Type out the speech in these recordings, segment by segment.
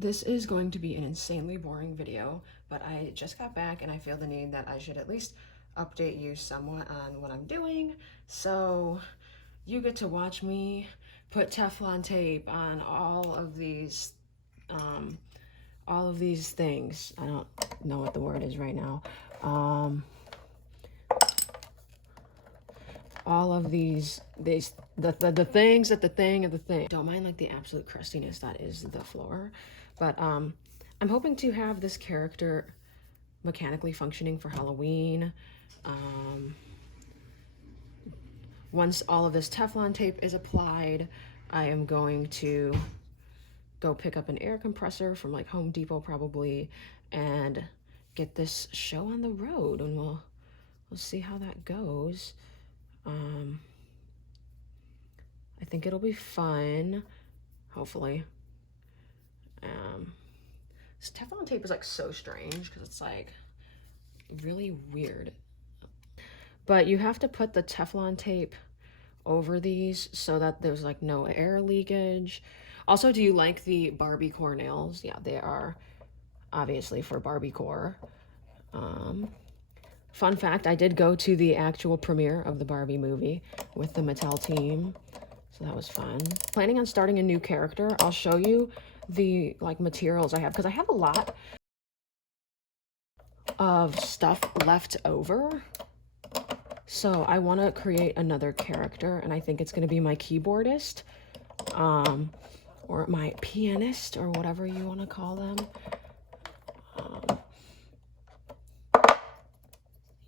This is going to be an insanely boring video, but I just got back and I feel the need that I should at least update you somewhat on what I'm doing. So you get to watch me put Teflon tape on all of these things. I don't know what the word is right now. All of these the things that the thing of the thing. Don't mind like the absolute crustiness that is the floor, but I'm hoping to have this character mechanically functioning for Halloween. Once all of this Teflon tape is applied, I am going to go pick up an air compressor from like Home Depot probably and get this show on the road, and we'll see how that goes. I think it'll be fun, hopefully. This Teflon tape is like so strange because it's like really weird. But you have to put the Teflon tape over these so that there's like no air leakage. Also, do you like the Barbie core nails? Yeah, they are obviously for Barbie core. Fun fact, I did go to the actual premiere of the Barbie movie with the Mattel team, so that was fun. Planning on starting a new character. I'll show you the like materials I have because I have a lot of stuff left over. So I want to create another character, and I think it's going to be my keyboardist, or my pianist, or whatever you want to call them.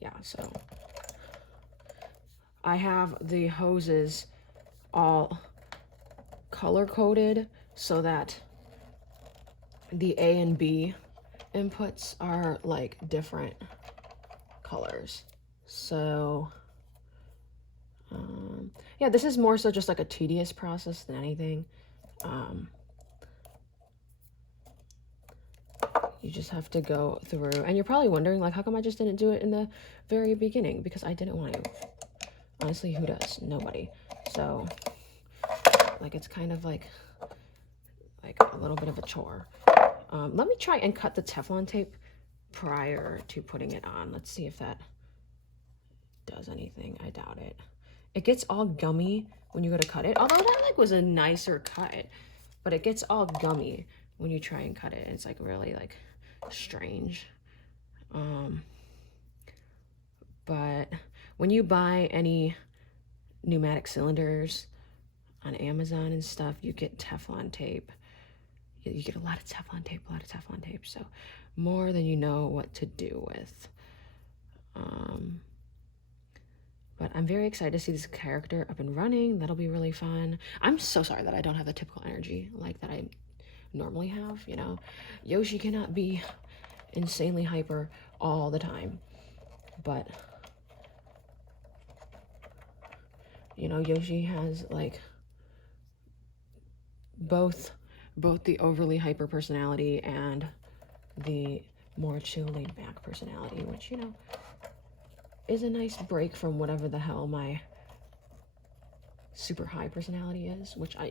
Yeah, so I have the hoses all color-coded so that the A and B inputs are like different colors. So yeah, this is more so just like a tedious process than anything. You just have to go through, and you're probably wondering like, how come I just didn't do it in the very beginning? Because I didn't want to. Honestly, who does? Nobody. So like, it's kind of like a little bit of a chore. Let me try and cut the Teflon tape prior to putting it on. Let's see if that does anything. I doubt it. It gets all gummy when you go to cut it, although that like was a nicer cut, but it gets all gummy when you try and cut it. It's like really like strange. But when you buy any pneumatic cylinders on Amazon and stuff, you get Teflon tape. You get a lot of Teflon tape, so more than you know what to do with. But I'm very excited to see this character up and running. That'll be really fun. I'm so sorry that I don't have the typical energy like that I normally have, you know. Yoshi cannot be insanely hyper all the time, but you know, Yoshi has like both the overly hyper personality and the more chill, laid back personality, which, you know, is a nice break from whatever the hell my super high personality is, which I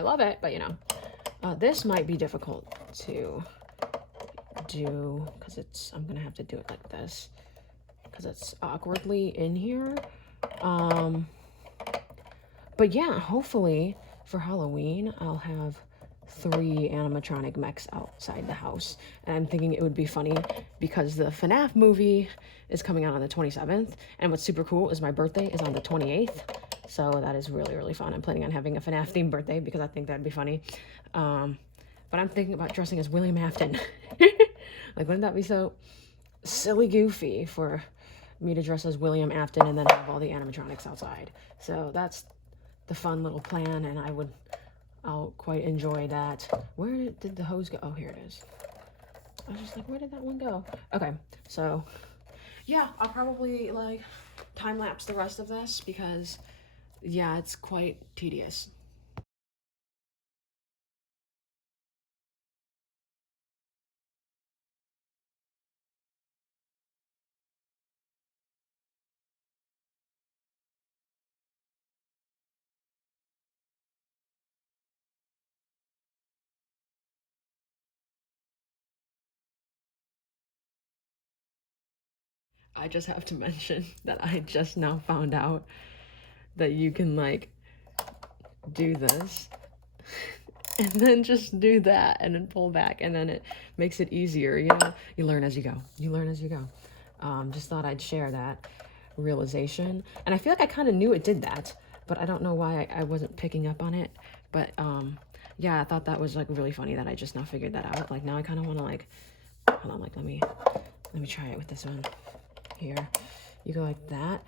love it, but you know, this might be difficult to do because I'm gonna have to do it like this because it's awkwardly in here. But yeah, hopefully for Halloween I'll have 3 animatronic mechs outside the house. And I'm thinking it would be funny because the FNAF movie is coming out on the 27th, and what's super cool is my birthday is on the 28th. So that is really, really fun. I'm planning on having a FNAF themed birthday because I think that'd be funny. But I'm thinking about dressing as William Afton. Like, wouldn't that be so silly goofy for me to dress as William Afton and then have all the animatronics outside? So that's the fun little plan, and I'll quite enjoy that. Where did the hose go? Oh, here it is. I was just like, where did that one go? Okay, so yeah, I'll probably like time lapse the rest of this because yeah, it's quite tedious. I just have to mention that I just now found out that you can like do this and then just do that and then pull back, and then it makes it easier. You know, you learn as you go. You learn as you go. Just thought I'd share that realization. And I feel like I kind of knew it did that, but I don't know why I wasn't picking up on it. But yeah, I thought that was like really funny that I just now figured that out. Like now I kind of want to like, hold on, like let me try it with this one here. You go like that,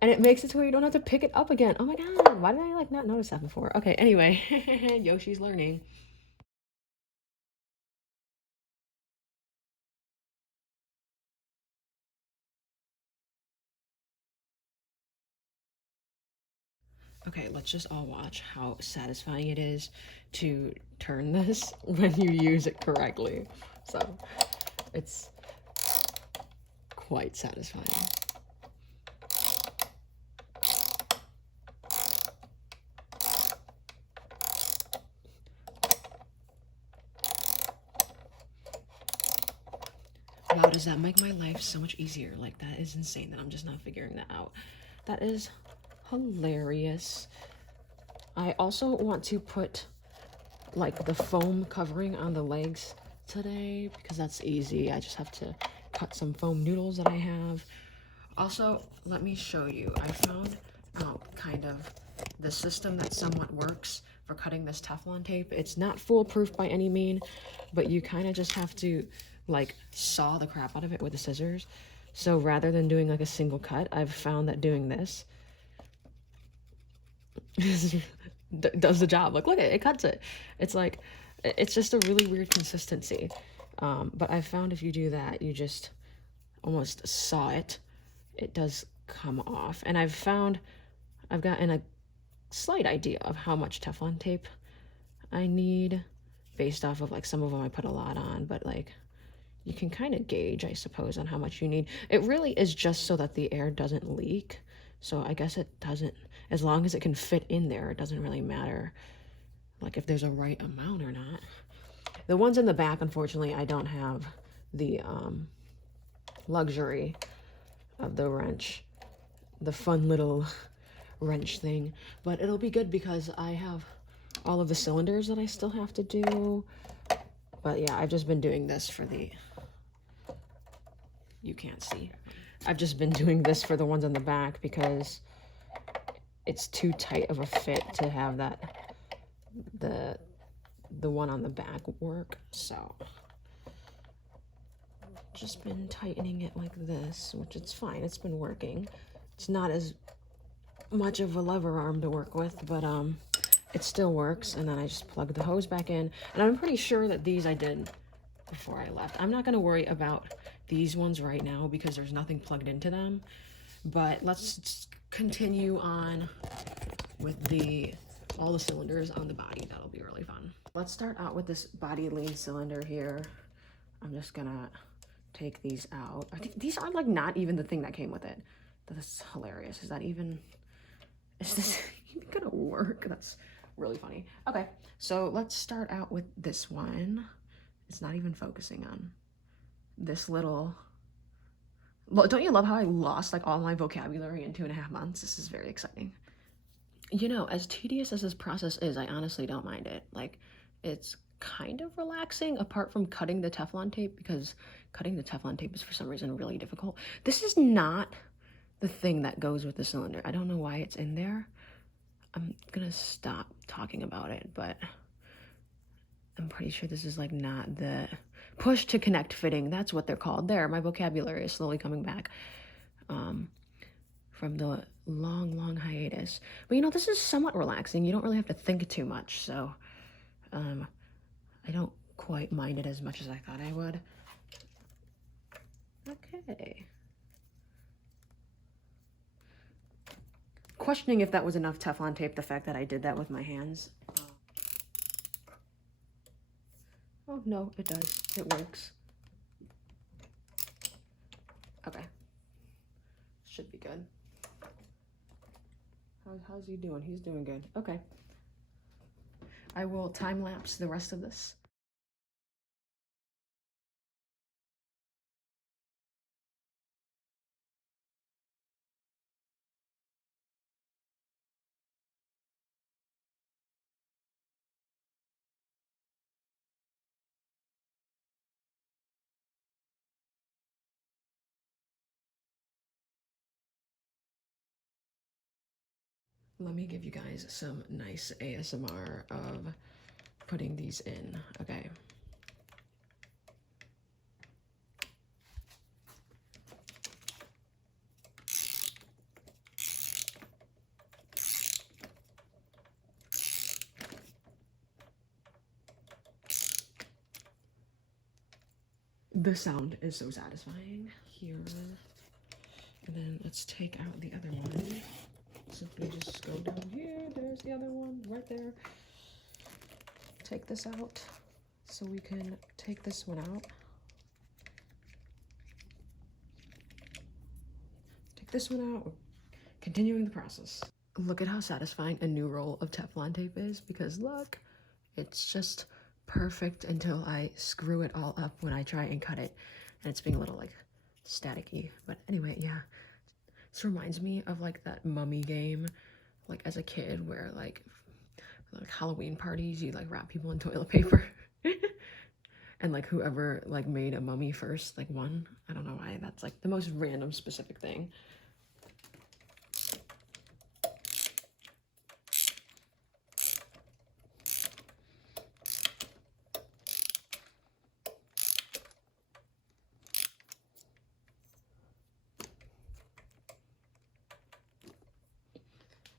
and it makes it to where you don't have to pick it up again. Oh my god, why did I like not notice that before? Okay, anyway, Yoshi's learning. Okay, let's just all watch how satisfying it is to turn this when you use it correctly. So, it's quite satisfying. Wow, does that make my life so much easier? Like, that is insane that I'm just not figuring that out. That is hilarious. I also want to put like the foam covering on the legs today because that's easy. I just have to cut some foam noodles that I have. Also, let me show you. I found out kind of the system that somewhat works for cutting this Teflon tape. It's not foolproof by any mean, but you kind of just have to like saw the crap out of it with the scissors. So rather than doing like a single cut, I've found that doing this does the job. Like, look at it, it cuts it. It's like, it's just a really weird consistency. But I've found if you do that, you just almost saw it, it does come off. And I've gotten a slight idea of how much Teflon tape I need based off of like some of them I put a lot on, but like you can kind of gauge, I suppose, on how much you need. It really is just so that the air doesn't leak. So I guess it doesn't, as long as it can fit in there, it doesn't really matter like if there's a right amount or not. The ones in the back, unfortunately, I don't have the luxury of the wrench, the fun little wrench thing, but it'll be good because I have all of the cylinders that I still have to do. But yeah, I've just been doing this for the, you can't see, I've just been doing this for the ones on the back because it's too tight of a fit to have that the one on the back work. So just been tightening it like this, which it's fine, it's been working. It's not as much of a lever arm to work with, but it still works. And then I just plug the hose back in, and I'm pretty sure that these I did before I left. I'm not going to worry about these ones right now because there's nothing plugged into them, but let's continue on with all the cylinders on the body. That'll be really fun. Let's start out with this body lean cylinder here. I'm just gonna take these out. I think these are like not even the thing that came with it. That's hilarious. Is this even gonna work? That's really funny. Okay, so let's start out with this one. It's not even focusing on this little, don't you love how I lost like all my vocabulary in 2.5 months? This is very exciting. You know, as tedious as this process is, I honestly don't mind it. Like, it's kind of relaxing apart from cutting the Teflon tape, because cutting the Teflon tape is for some reason really difficult. This is not the thing that goes with the cylinder. I don't know why it's in there. I'm gonna stop talking about it, but I'm pretty sure this is like not the push to connect fitting. That's what they're called. There, my vocabulary is slowly coming back from the long hiatus. But you know, this is somewhat relaxing. You don't really have to think too much, so I don't quite mind it as much as I thought I would. Okay. Questioning if that was enough Teflon tape, the fact that I did that with my hands. Oh, no, it does. It works. Okay. Should be good. How's he doing? He's doing good. Okay. I will time lapse the rest of this. Let me give you guys some nice ASMR of putting these in, okay? The sound is so satisfying here. And then let's take out the other one. Simply just go down here. There's the other one right there. Take this out so we can take this one out. Take this one out. Continuing the process. Look at how satisfying a new roll of Teflon tape is, because look, it's just perfect until I screw it all up when I try and cut it, and it's being a little like staticky. But anyway, yeah, this reminds me of like that mummy game, like as a kid, where like Halloween parties, you like wrap people in toilet paper. And like whoever like made a mummy first like won. I don't know why, that's like the most random specific thing.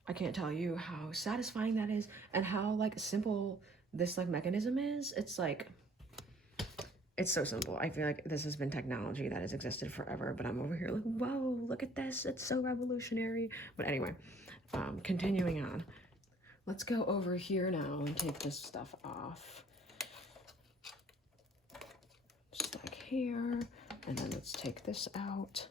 I can't tell you how satisfying that is and how like simple this like mechanism is. It's like, it's so simple. I feel like this has been technology that has existed forever, but I'm over here like, whoa, look at this. It's so revolutionary. But anyway, continuing on. Let's go over here now and take this stuff off. Just like here. And then let's take this out.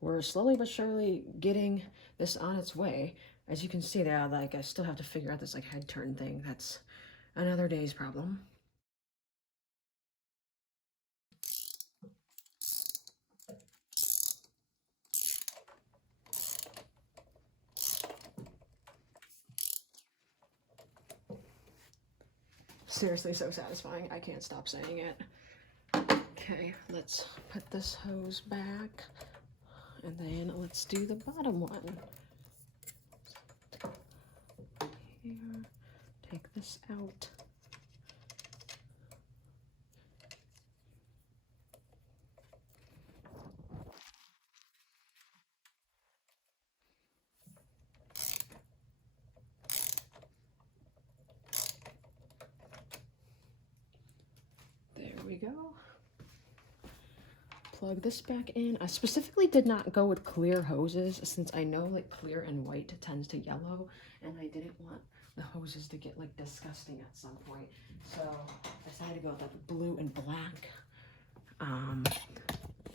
We're slowly but surely getting this on its way. As you can see there, like I still have to figure out this like head turn thing. That's another day's problem. Seriously, so satisfying. I can't stop saying it. Okay, let's put this hose back. And then let's do the bottom one. Here, take this out. There we go. Plug this back in. I specifically did not go with clear hoses since I know like clear and white tends to yellow, and I didn't want the hoses to get like disgusting at some point. So I decided to go with like blue and black.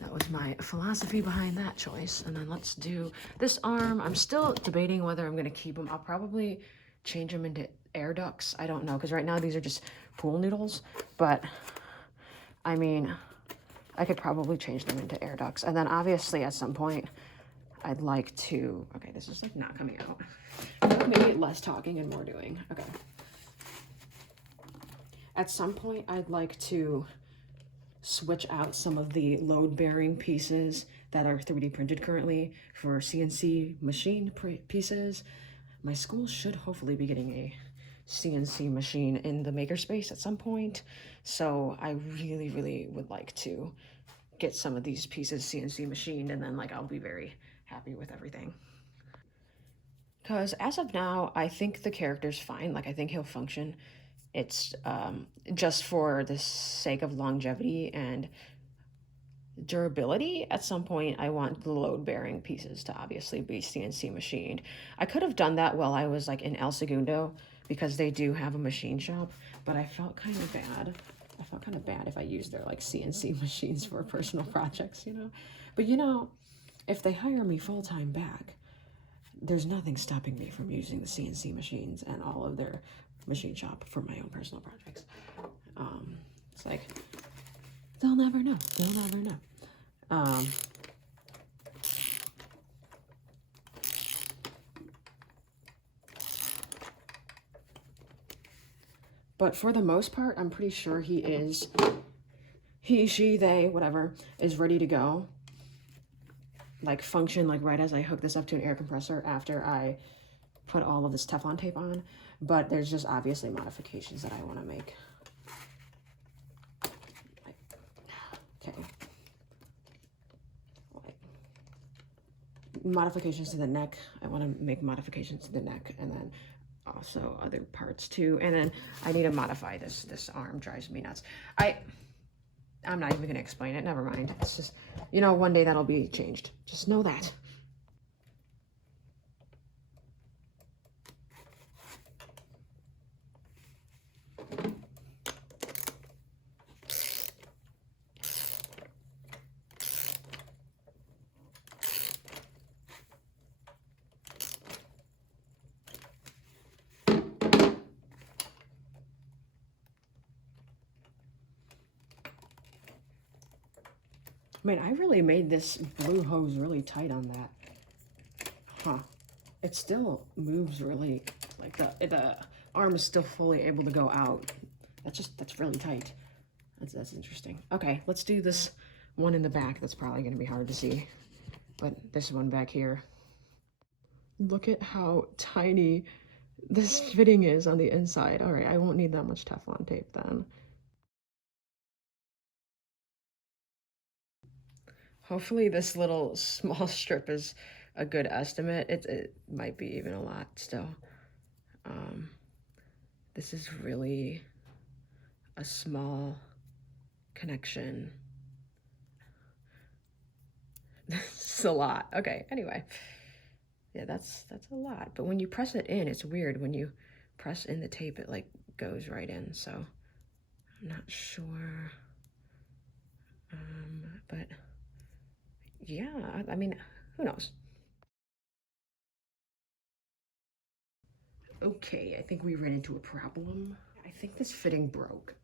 That was my philosophy behind that choice. And then let's do this arm. I'm still debating whether I'm gonna keep them. I'll probably change them into air ducts. I don't know, because right now these are just pool noodles, but I mean, I could probably change them into air ducts. And then obviously at some point I'd like to, okay, this is like not coming out. Maybe less talking and more doing, okay. At some point I'd like to switch out some of the load-bearing pieces that are 3D printed currently for CNC machine pieces. My school should hopefully be getting a CNC machine in the makerspace at some point. So I really, really would like to get some of these pieces CNC machined, and then like I'll be very happy with everything. Because as of now, I think the character's fine. Like I think he'll function. It's just for the sake of longevity and durability. At some point, I want the load-bearing pieces to obviously be CNC machined. I could have done that while I was like in El Segundo, because they do have a machine shop, but I felt kind of bad. I felt kind of bad if I used their like CNC machines for personal projects, you know? But you know, if they hire me full-time back, there's nothing stopping me from using the CNC machines and all of their machine shop for my own personal projects. It's like, they'll never know. They'll never know. But for the most part, I'm pretty sure he, she, they, whatever, is ready to go. like function like right as I hook this up to an air compressor after I put all of this Teflon tape on, but there's just obviously modifications that I want to make. Okay. Modifications to the neck. I want to make modifications to the neck, and then also other parts too. And then I need to modify this arm. Drives me nuts. I'm not even gonna explain it. Never mind. It's just, you know, one day that'll be changed. Just know that. Man, I really made this blue hose really tight on that. Huh. It still moves really, like the arm is still fully able to go out. That's really tight. That's interesting. Okay, let's do this one in the back. That's probably gonna be hard to see. But this one back here. Look at how tiny this fitting is on the inside. All right, I won't need that much Teflon tape then. Hopefully this little small strip is a good estimate. It might be even a lot still. This is really a small connection. This is a lot. Okay, anyway. Yeah, that's a lot. But when you press it in, it's weird. When you press in the tape, it like goes right in. So I'm not sure. But yeah, I mean, who knows? Okay, I think we ran into a problem. I think this fitting broke.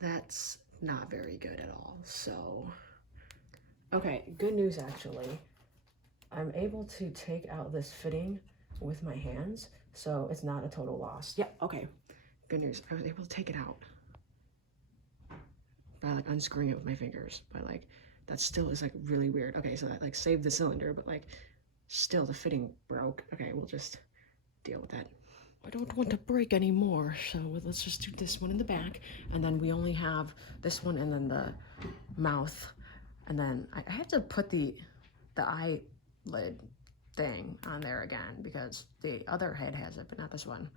That's not very good at all. So, okay, good news actually. I'm able to take out this fitting with my hands, so it's not a total loss. Yep, okay. Good news. I was able to take it out by like unscrewing it with my fingers. By like, that still is like really weird. Okay, so that like saved the cylinder, but like still the fitting broke. Okay, we'll just deal with that. I don't want to break anymore, so let's just do this one in the back, and then we only have this one and then the mouth, and then I have to put the eyelid thing on there again because the other head has it, but not this one.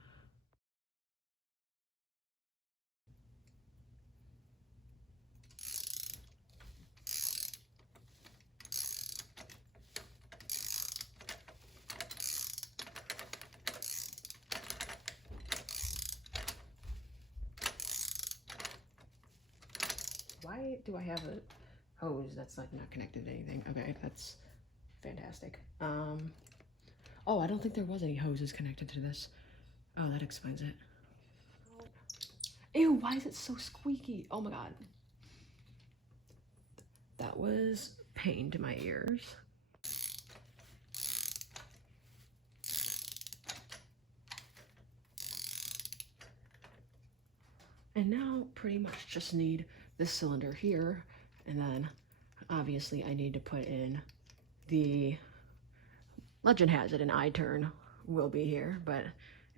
Why do I have a hose that's like not connected to anything? Okay, that's fantastic. Oh, I don't think there was any hoses connected to this. Oh, that explains it. Ew, why is it so squeaky? Oh my god. That was pain to my ears. And now pretty much just need this cylinder here, and then obviously I need to put in the, legend has it an I-turn will be here, but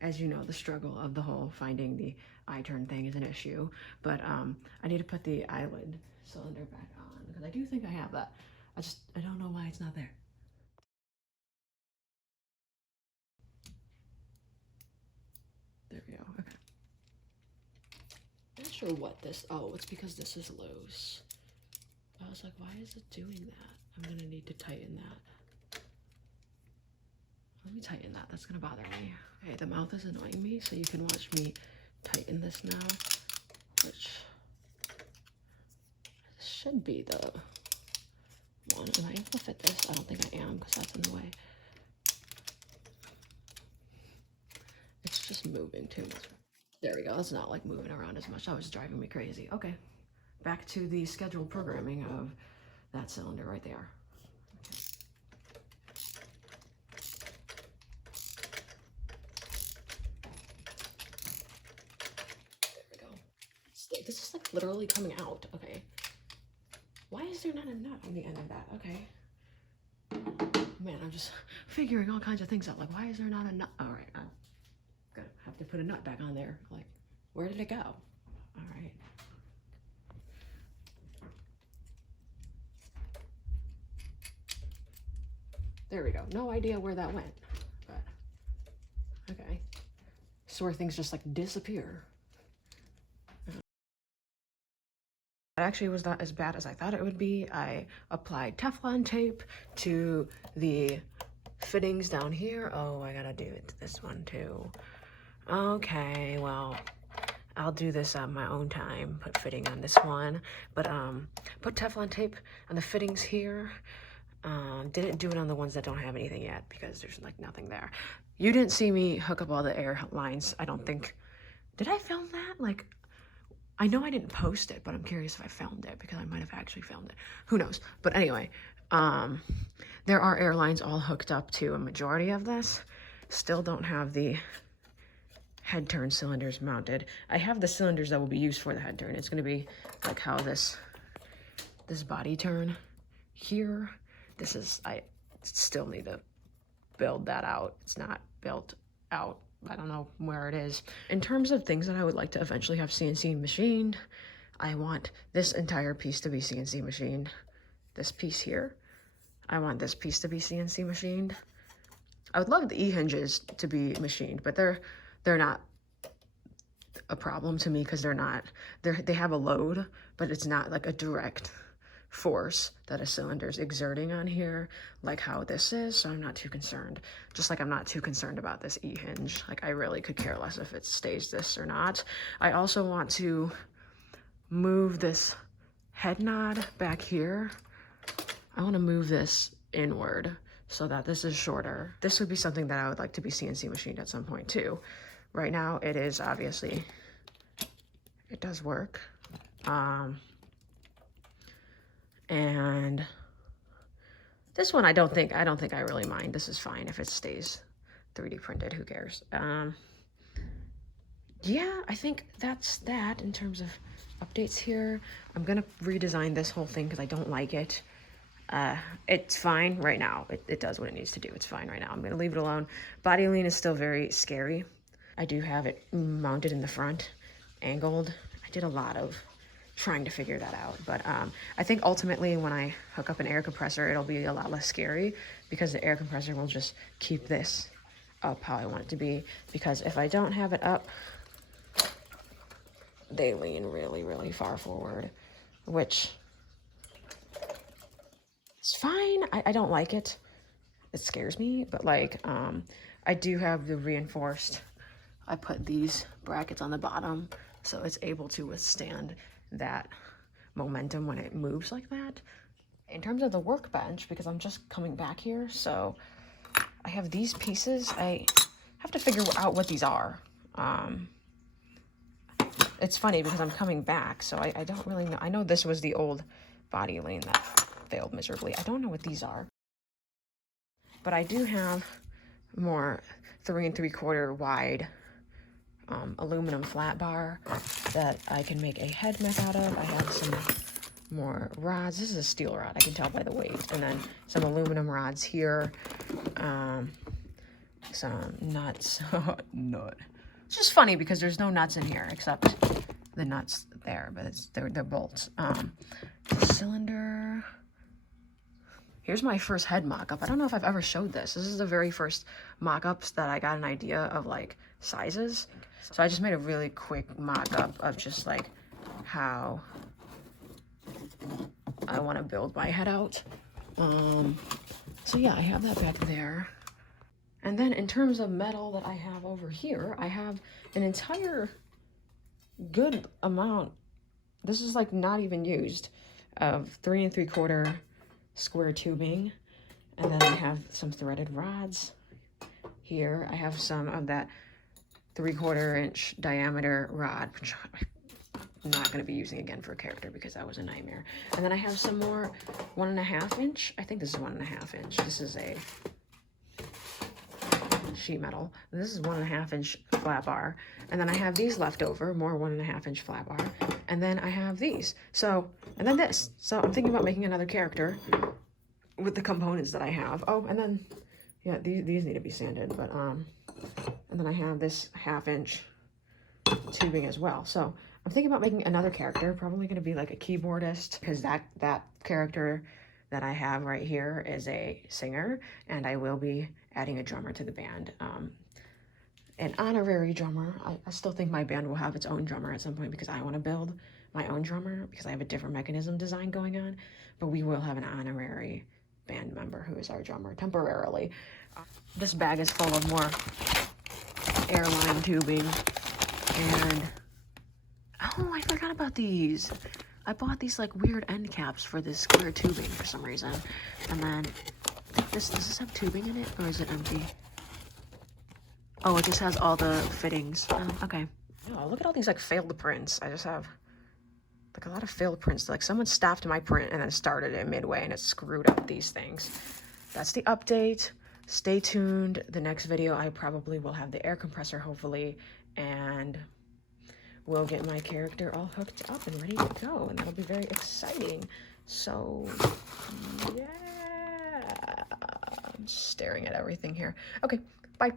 as you know, the struggle of the whole finding the I-turn thing is an issue. But I need to put the eyelid cylinder back on because I do think I have that. I don't know why it's not there. There we go. Okay. Not sure what this, oh, it's because this is loose. I was like, why is it doing that? I'm gonna need to tighten that. Let me tighten that, that's gonna bother me. Okay, the mouth is annoying me, so you can watch me tighten this now, which should be the one. Am I able to fit this? I don't think I am, because that's in the way. It's just moving too much. There we go, it's not like moving around as much. That was driving me crazy. Okay, back to the scheduled programming of that cylinder right there. There we go. This is like literally coming out. Okay. Why is there not a nut on the end of that? Okay. man, I'm just figuring all kinds of things out. Like, why is there not a nut? All right, I'm gonna have to put a nut back on there. Like, where did it go? All right. There we go. No idea where that went, but okay. So where things just like disappear. It actually was not as bad as I thought it would be. I applied Teflon tape to the fittings down here. Oh, I gotta do it to this one too. Okay, well, I'll do this at my own time. Put fitting on this one, but put Teflon tape on the fittings here. Didn't do it on the ones that don't have anything yet because there's like nothing there. You didn't see me hook up all the Airlines, I don't think. Did I film that? Like, I know I didn't post it, but I'm curious if I filmed it because I might have actually filmed it. Who knows? But anyway, there are Airlines all hooked up to a majority of this. Still don't have the head turn cylinders mounted. I have the cylinders that will be used for the head turn. It's going to be like how this body turn here. This is, I still need to build that out. It's not built out. I don't know where it is. In terms of things that I would like to eventually have CNC machined, I want this entire piece to be CNC machined. This piece here, I want this piece to be CNC machined. I would love the E-hinges to be machined, but they're not a problem to me because they have a load, but it's not like a direct force that a cylinder's exerting on here like how this is, so I'm not too concerned. Just like I'm not too concerned about this E-hinge. Like, I really could care less if it stays this or not. I also want to move this head nod back here. I want to move this inward so that this is shorter. This would be something that I would like to be CNC machined at some point too. Right now it is, obviously it does work. And this one I don't think I really mind. This is fine if it stays 3D printed, who cares? Yeah, I think that's that in terms of updates here. I'm gonna redesign this whole thing because I don't like it. It's fine right now. It does what it needs to do. It's fine right now. I'm gonna leave it alone. Body lean is still very scary. I do have it mounted in the front, angled. I did a lot of trying to figure that out, but I think ultimately when I hook up an air compressor, it'll be a lot less scary because the air compressor will just keep this up how I want it to be. Because if I don't have it up, they lean really, really far forward, which is fine. I don't like it. It scares me, but like, I do have the reinforced, I put these brackets on the bottom so it's able to withstand that momentum when it moves like that. In terms of the workbench, because I'm just coming back here, so I have these pieces. I have to figure out what these are. It's funny because I'm coming back, so I don't really know. I know this was the old body lean that failed miserably. I don't know what these are, but I do have more 3 3/4 wide aluminum flat bar that I can make a head mech out of. I have some more rods. This is a steel rod, I can tell by the weight. And then some aluminum rods here. Some nuts. Nut. It's just funny because there's no nuts in here except the nuts there, but they're bolts. Cylinder. Here's my first head mock-up. I don't know if I've ever showed this. This is the very first mock-ups that I got an idea of like sizes. So I just made a really quick mock-up of just like how I want to build my head out. So yeah, I have that back there. And then in terms of metal that I have over here, I have an entire good amount. This is like not even used, of 3 3/4 square tubing. And then I have some threaded rods here. I have some of that 3/4 inch diameter rod, which I'm not going to be using again for a character because that was a nightmare. And then I have some more 1.5 inch. I think this is 1.5 inch. This is a sheet metal. This is 1.5 inch flat bar. And then I have these left over, more 1.5 inch flat bar. And then I have these. So, and then this. So I'm thinking about making another character. with the components that I have. Oh, and then, yeah, these need to be sanded, but, and then I have this 1/2 inch tubing as well. So I'm thinking about making another character, probably going to be like a keyboardist, because that character that I have right here is a singer, and I will be adding a drummer to the band. An honorary drummer. I still think my band will have its own drummer at some point because I want to build my own drummer because I have a different mechanism design going on, but we will have an honorary band member who is our drummer temporarily. This bag is full of more airline tubing, and oh, I forgot about these. I bought these like weird end caps for this square tubing for some reason, and then does this have tubing in it or is it empty? Oh, it just has all the fittings. Oh, okay. Oh, look at all these like failed prints. I just have like a lot of failed prints. Like someone stopped my print and then started it midway and it screwed up these things. That's the update. Stay tuned. The next video I probably will have the air compressor hopefully, and we'll get my character all hooked up and ready to go, and that'll be very exciting. So yeah, I'm staring at everything here. Okay, bye.